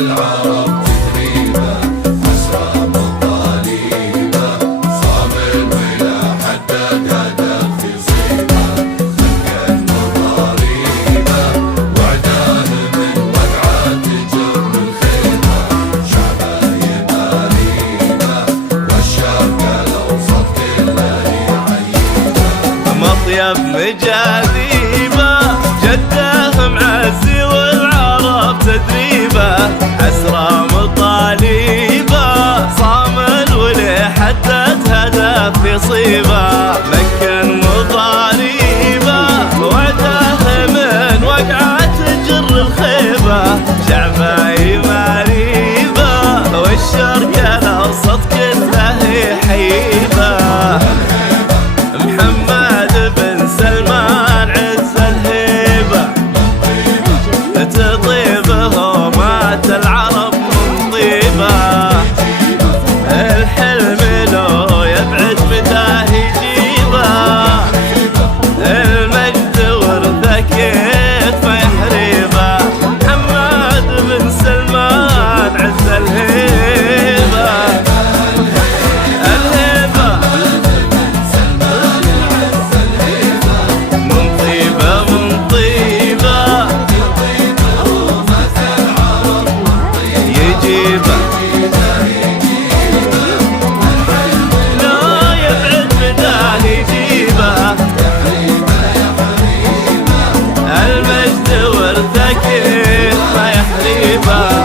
العرب تدريبه، أسرى مطالبه، صامل ولا حدد هدف يصيبه، مكن مضاريبه، وعدان من وقعه تجر الخيمه، شعبه يباريبه، والشرق الأوسط كله يحييبه. مطيب مجاذيبه جده معزي والعرب تدريبه، أسرى مطالبه، صامل ولا حدد هدف يصيبه، مكن مضاريبه، وعده من وقعه تجر الخيبه، شعبه يماريبه، والشرق الأوسط كله يحييبه. محمد بن سلمان عز الهيبة، تطيبه مات العرب من طيبه، الحلم لو يبعد متاه يجيبه، المجد ورثه كيف ما يحريبه. محمد بن سلمان عز الهيبة، المجد ورثه كيف ما يحريبه.